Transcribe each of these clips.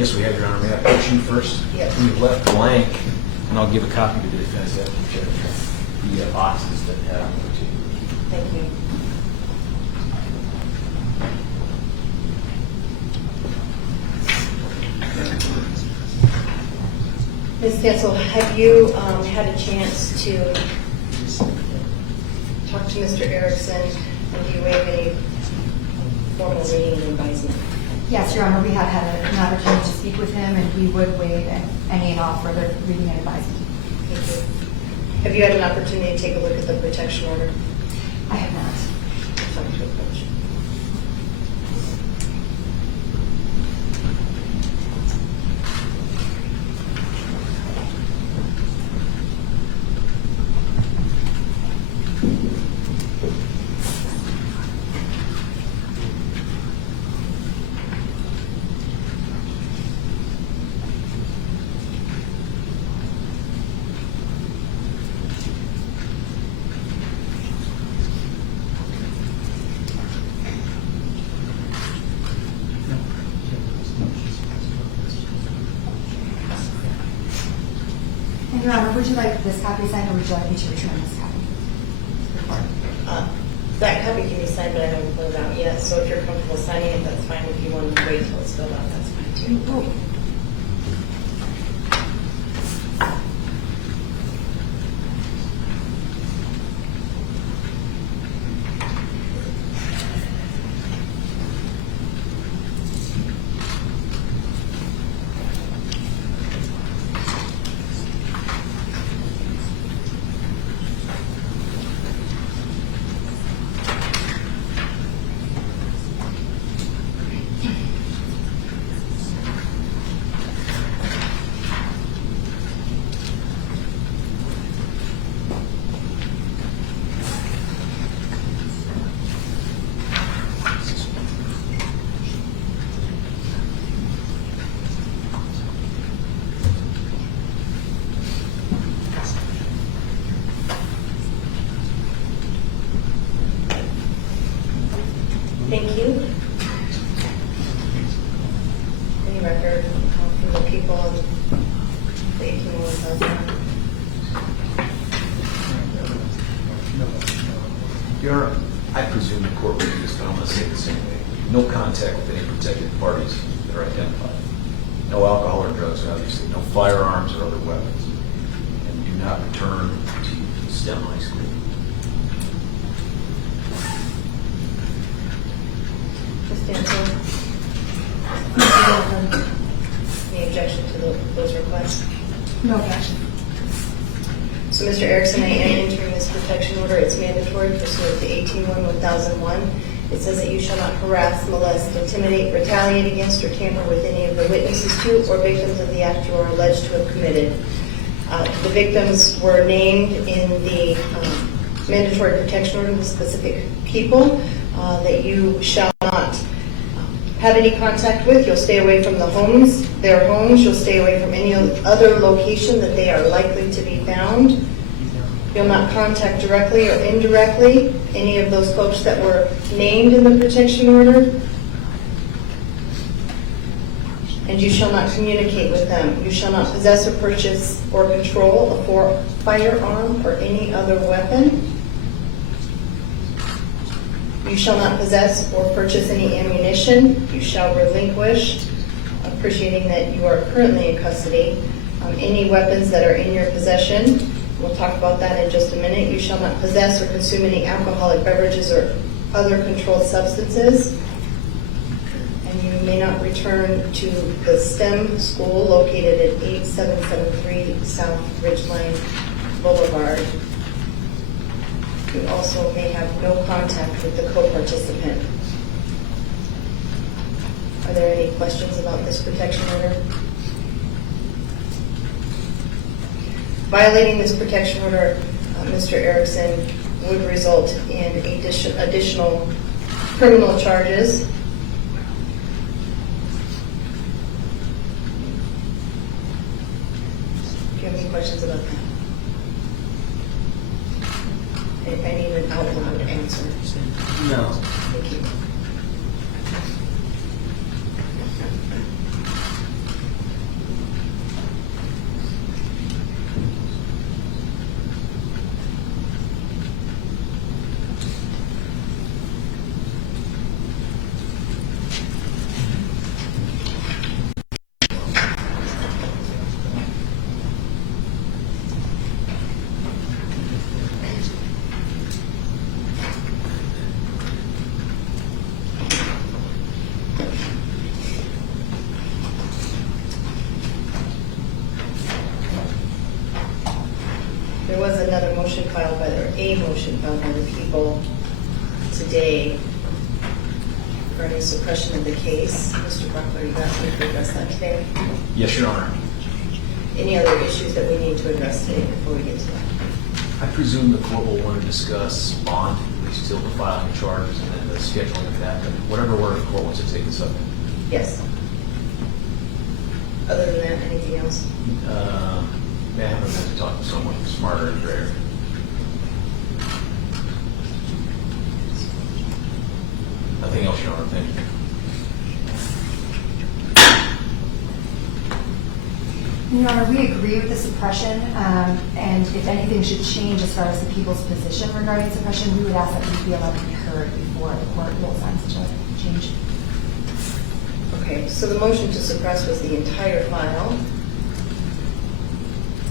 Yes, we have, Your Honor. May I approach you first? Yes. We've left blank, and I'll give a copy to the defense advocate, the boxes that have them to you. Thank you. Ms. Stansel, have you had a chance to talk to Mr. Erickson, and do you waive any formal reading and advisement? Yes, Your Honor, we have had an opportunity to speak with him, and we would waive any and all further reading and advisement. Thank you. Have you had an opportunity to take a look at the protection order? I have not. Time to approach. And Your Honor, would you like this copy signed, or would you like me to return this copy? That copy can be signed, but I haven't filled it out yet, so if you're comfortable signing it, that's fine. If you want to wait till it's filled out, that's fine too. Oh. Thank you. Any record from the people of the 18,000? Your Honor, I presume the court will use, but I'm going to say it the same way. No contact with any protected parties that are identified. No alcohol or drugs, obviously. No firearms or other weapons. And do not return to STEM High School. Ms. Stansel? Any objection to those requests? No objection. So, Mr. Erickson, I am entering this protection order. It's mandatory pursuant to 18-1001. It says that you shall not harass, molest, intimidate, retaliate against, or tamper with any of the witnesses to or victims of the act you are alleged to have committed. The victims were named in the mandatory protection order with specific people that you shall not have any contact with. You'll stay away from their homes. You'll stay away from any other location that they are likely to be found. You'll not contact directly or indirectly any of those folks that were named in the protection order. And you shall not communicate with them. You shall not possess or purchase or control a firearm or any other weapon. You shall not possess or purchase any ammunition. You shall relinquish, appreciating that you are currently in custody, any weapons that are in your possession. We'll talk about that in just a minute. You shall not possess or consume any alcoholic beverages or other controlled substances. And you may not return to the STEM school located at 8773 South Ridgeline Boulevard. You also may have no contact with the co-participant. Are there any questions about this protection order? Violating this protection order, Mr. Erickson, would result in additional criminal charges. Do you have any questions about that? I need an out loud answer. No. Thank you. motion filed by the people today regarding suppression of the case. Mr. Buckler, you got me to address that today. Yes, Your Honor. Any other issues that we need to address today before we get to that? I presume the court will want to discuss bond, at least till the filing of charges and then the scheduling of that. But whatever order the court wants to take this up. Yes. Other than that, anything else? May I have a minute to talk to someone smarter and greater? Nothing else, Your Honor. Thank you. Your Honor, we agree with the suppression, and if anything should change as far as the people's position regarding suppression, we would ask that we be allowed to be heard before the court rules on such a change. Okay, so the motion to suppress was the entire file.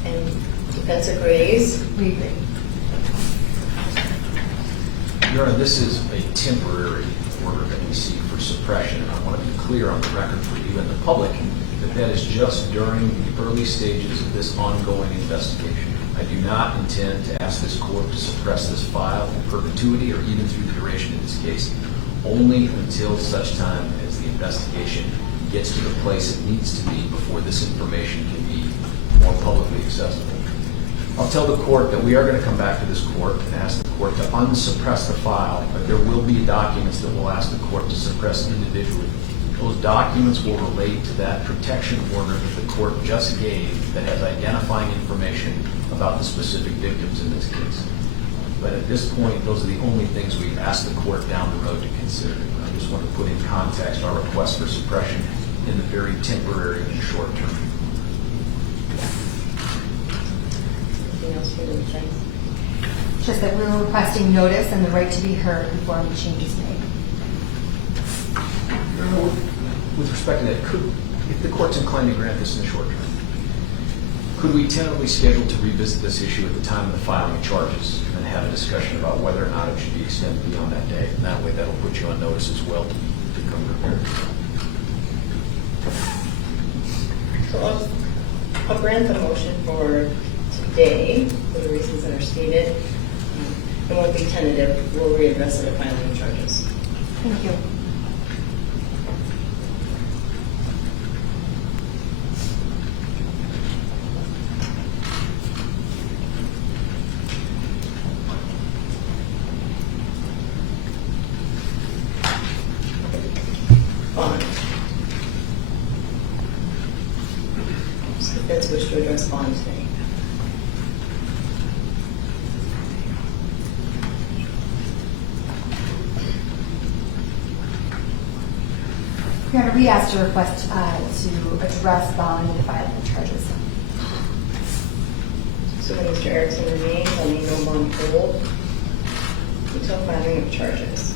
And defense agrees. We agree. Your Honor, this is a temporary order that we seek for suppression. I want to be clear on the record for you and the public that that is just during the early stages of this ongoing investigation. I do not intend to ask this court to suppress this file in perpetuity or even through the duration of this case, only until such time as the investigation gets to the place it needs to be before this information can be more publicly accessible. I'll tell the court that we are going to come back to this court and ask the court to unsuppress the file, but there will be documents that we'll ask the court to suppress individually. Those documents will relate to that protection order that the court just gave that has identifying information about the specific victims in this case. But at this point, those are the only things we've asked the court down the road to consider. I just want to put in context our request for suppression in the very temporary and short term. Anything else for the defense? Just that we're requesting notice and the right to be heard before any change is made. Your Honor, with respect to that, if the court's inclined to grant this in the short term, could we tentatively schedule to revisit this issue at the time of the filing of charges and have a discussion about whether or not it should be extended beyond that day? And that way, that'll put you on notice as well to come prepared. So I'll grant the motion for today for the reasons that are stated. It won't be tentative. We'll readdress it at filing of charges. Thank you. Bond. Does the defense wish to address bond today? Your Honor, we asked to request to address bond and filing of charges. So then Mr. Erickson remains on the no bond hold until filing of charges.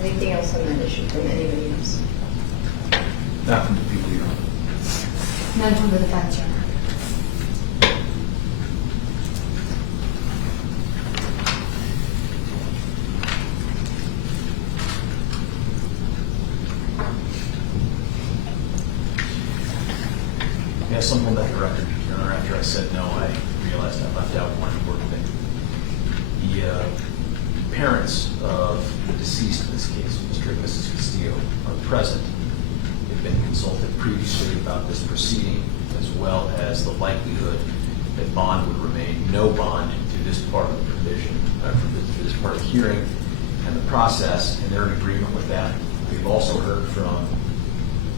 Anything else on that issue from anybody else? Not from the people, Your Honor. None from the defense, Your Honor. Yeah, something about the record, Your Honor. After I said no, I realized I left out one important thing. The parents of the deceased in this case, Mr. and Mrs. Castillo, are present. They've been consulted previously about this proceeding, as well as the likelihood that bond would remain no bond through this part of the provision, for this part of the hearing and the process, and they're in agreement with that. We've also heard from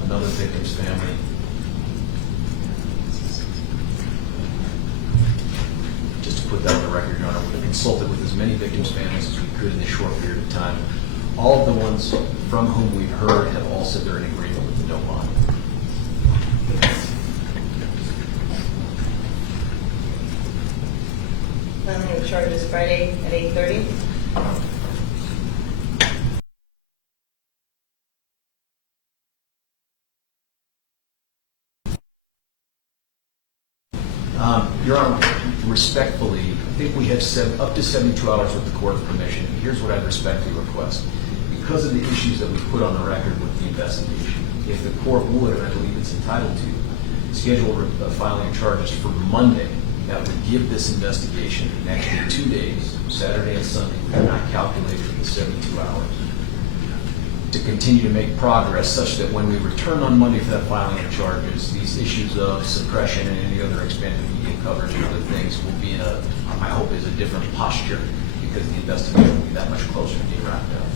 another victim's family. Just to put that on the record, Your Honor, we've consulted with as many victims' families as we could in this short period of time. All of the ones from whom we've heard have all said they're in agreement with the no bond. Filing of charges Friday at 8:30. Your Honor, respectfully, I think we have up to 72 hours with the court's permission. Here's what I'd respectfully request. because of the issues that we put on the record with the investigation, if the court would, and I believe it's entitled to, schedule a filing of charges for Monday, that would give this investigation an extra 2 days, Saturday and Sunday. We have not calculated the 72 hours, to continue to make progress such that when we return on Monday for that filing of charges, these issues of suppression and any other expanded media coverage and other things will be in a, my hope is a different posture, because the investigation will be that much closer to being wrapped up.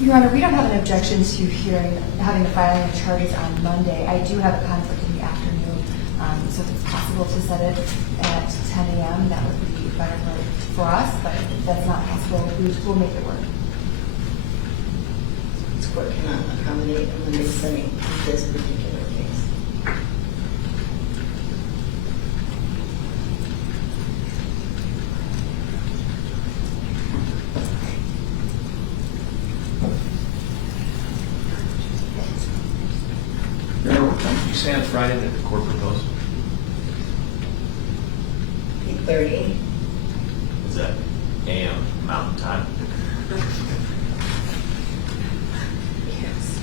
Your Honor, we don't have an objection to having the filing of charges on Monday. I do have a conflict in the afternoon, so if it's possible to set it at 10 a.m., that would be better for us, but if that's not possible, we'll make it work. This court cannot accommodate a Monday setting in this particular case. Remember, what time did you say on Friday that the court proposed? 8:30. Is that AM Mountain Time? Yes.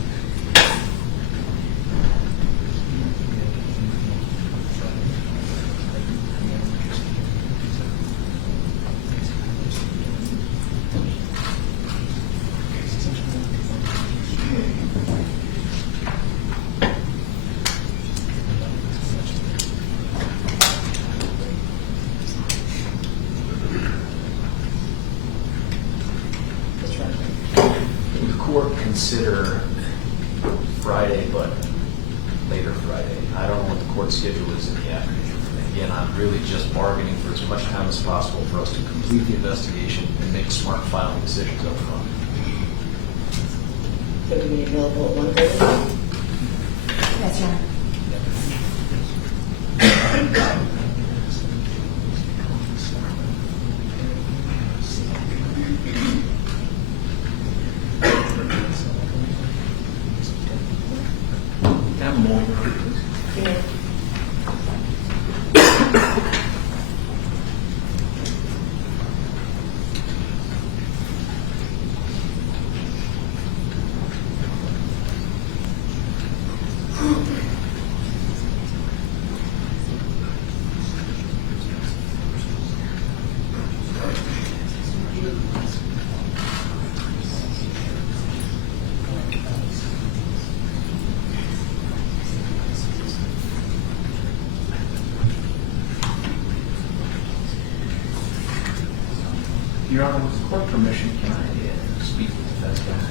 Would the court consider Friday, but later Friday? I don't know what the court schedule is in the afternoon. And again, I'm really just bargaining for as much time as possible for us to complete the investigation and make smart filing decisions up front. Could we be available at 1:30? Yes, Your Honor. Can I have a moment, please? You may. Your Honor, with the court permission, can I speak with the defense counsel?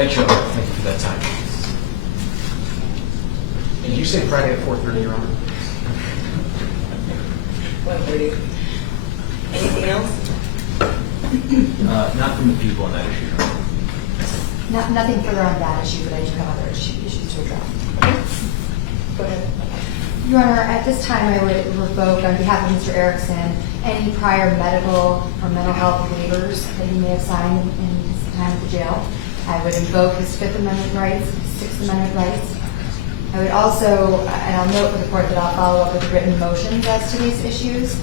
Thanks, Your Honor. Thank you for that time. And did you say Friday at 4:30, Your Honor? 1:30. Anything else? Not from the people on that issue, Your Honor. Nothing further on that issue, but I do have other issues to address. Go ahead. Your Honor, at this time, I would revoke on behalf of Mr. Erickson any prior medical or mental health waivers that he may have signed in his time at the jail. I would invoke his Fifth Amendment rights, his Sixth Amendment rights. I would also, and I'll note for the court that I'll follow up with written motions as to these issues,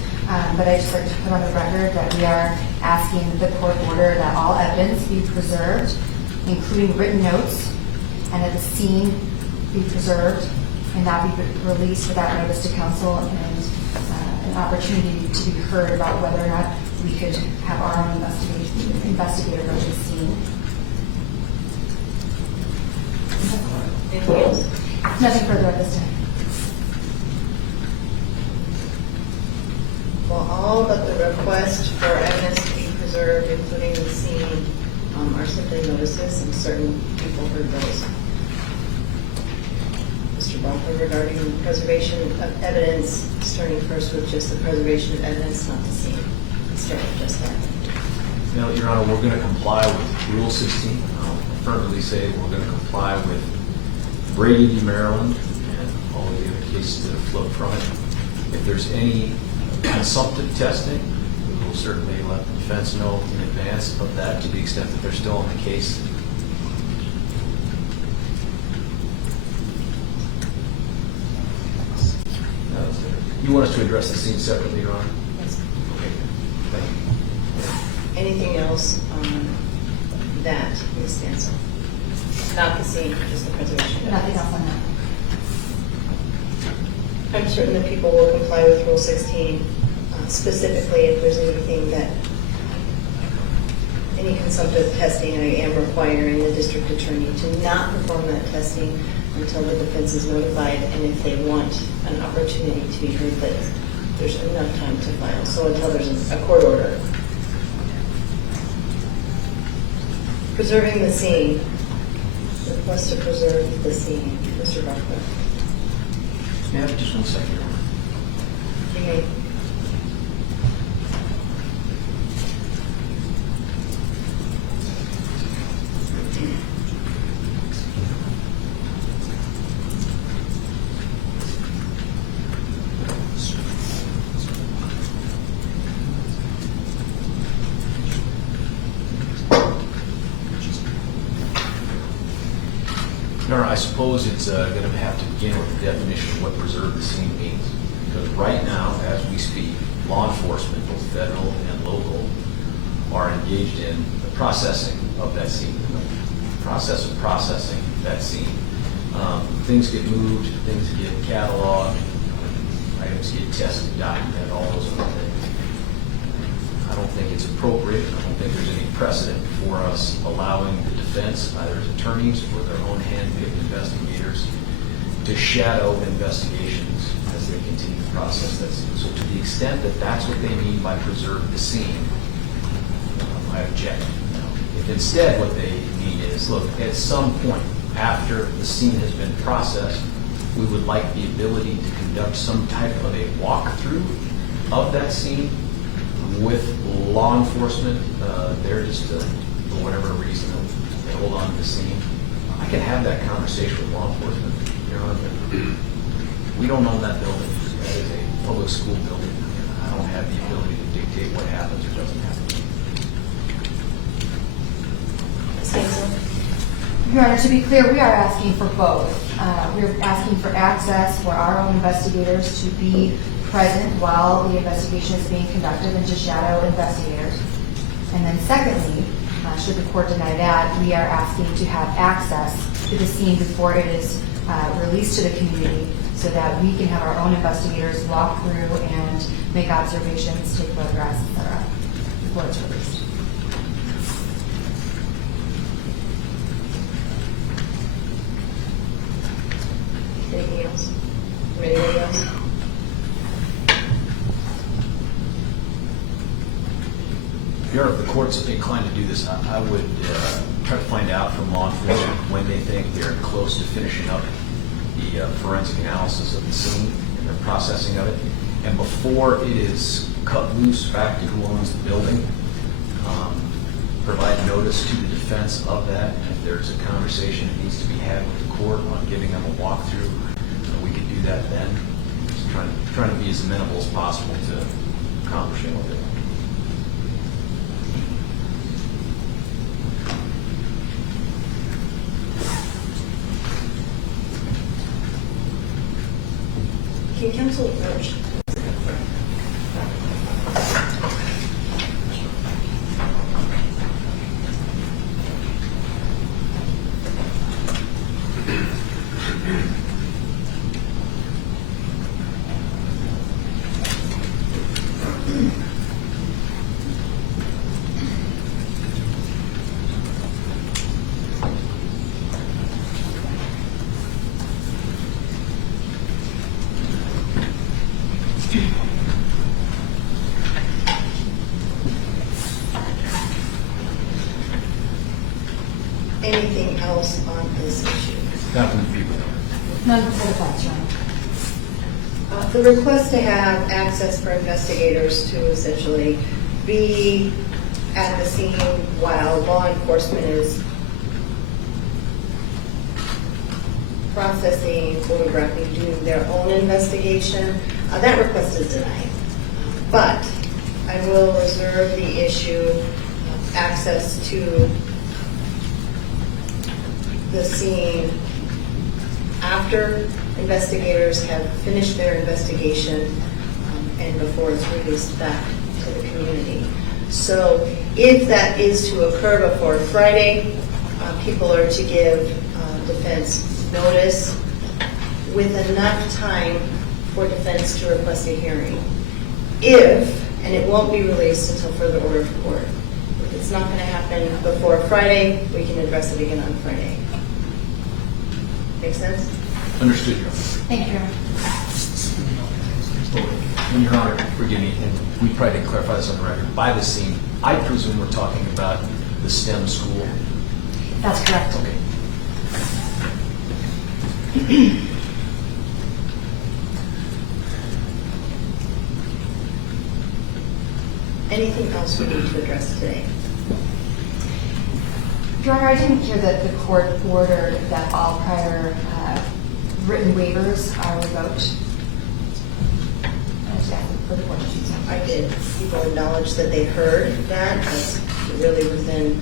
but I'd just like to put on the record that we are asking the court order that all evidence be preserved, including written notes, and that the scene be preserved and not be released without notice to counsel and an opportunity to be heard about whether or not we could have our own investigator go to the scene. Anything else? Nothing further at this time. Well, all but the request for evidence to be preserved, including the scene, are simply notices, and certain people heard those. Mr. Bronco, regarding the preservation of evidence, starting first with just the preservation of evidence, not the scene. Let's start with just that. Now, Your Honor, we're going to comply with Rule 16. I'll affirmatively say we're going to comply with Brady v. Maryland and all of the other cases that have flowed from it. If there's any consumptive testing, we will certainly let the defense know in advance of that to the extent that they're still on the case. You want us to address the scene separately, Your Honor? Yes. Okay. Thank you. Anything else on that, Ms. Stansel? Not the scene, just the preservation of Nothing evidence. else on that. I'm certain that people will comply with Rule 16, specifically if there's anything that, any consumptive testing, I am requiring the district attorney to not perform that testing until the defense is notified, and if they want an opportunity to be heard, that there's enough time to file. So until there's a court order. Preserving the scene. Request to preserve the scene. Mr. Buckler. May I have just 1 second, Your Honor? You may. Your Honor, I suppose it's going to have to begin with the definition of what preserve the scene means. Because right now, as we speak, law enforcement, both federal and local, are engaged in the processing of that scene, the process of processing that scene. Things get moved, things get cataloged, items get tested, documented, all those other things. I don't think it's appropriate. I don't think there's any precedent for us allowing the defense, either as attorneys or their own hand-picked investigators, to shadow investigations as they continue to process that scene. So to the extent that that's what they mean by preserve the scene, I object. If instead what they mean is, look, at some point after the scene has been processed, we would like the ability to conduct some type of a walkthrough of that scene with law enforcement there just to, for whatever reason, they hold on to the scene. I can have that conversation with law enforcement, Your Honor, but we don't own that building. That is a public school building. I don't have the ability to dictate what happens or doesn't happen. Your Honor, to be clear, we are asking for both. We're asking for access for our own investigators to be present while the investigation is being conducted and to shadow investigators. And then secondly, should the court deny that, we are asking to have access to the scene before it is released to the community so that we can have our own investigators walk through and make observations, take photographs, etc. before it's released. Anything else? Or anybody else? Your Honor, if the court's inclined to do this, I would try to find out from law enforcement when they think they're close to finishing up the forensic analysis of the scene and their processing of it. And before it is cut loose back to who owns the building, provide notice to the defense of that. If there's a conversation that needs to be had with the court on giving them a walkthrough, we could do that then. Just trying to be as amenable as possible to accomplishing what they want. Can counsel approach? Anything else on this issue? Not from the people. None for the facts, Your Honor. The request to have access for investigators to essentially be at the scene while law enforcement is processing, photographing, doing their own investigation, that request is denied. But I will reserve the issue of access to the scene after investigators have finished their investigation and before it's released back to the community. So if that is to occur before Friday, people are to give defense notice with enough time for defense to request a hearing. And it won't be released until further order of court. If it's not going to happen before Friday, we can address it again on Friday. Make sense? Understood, Your Honor. Thank you, Your Honor. And Your Honor, forgive me, and we probably didn't clarify this on the record. By the scene, I presume we're talking about the STEM school. That's correct. Okay. Anything else we need to address today? Your Honor, I didn't hear that the court ordered that all prior written waivers are revoked. I just asked for the court to do so. I did. People acknowledge that they heard that. That's really within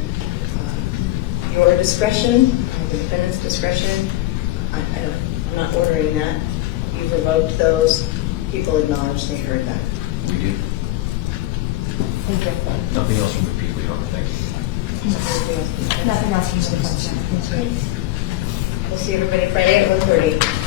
your discretion, the defendant's discretion. I'm not ordering that. You revoked those. People acknowledge they heard that. We do. Thank you. Nothing else from the people, Your Honor. Thank you. Nothing else from the defense, Your Honor. Thank you. We'll see everybody Friday at 1:30.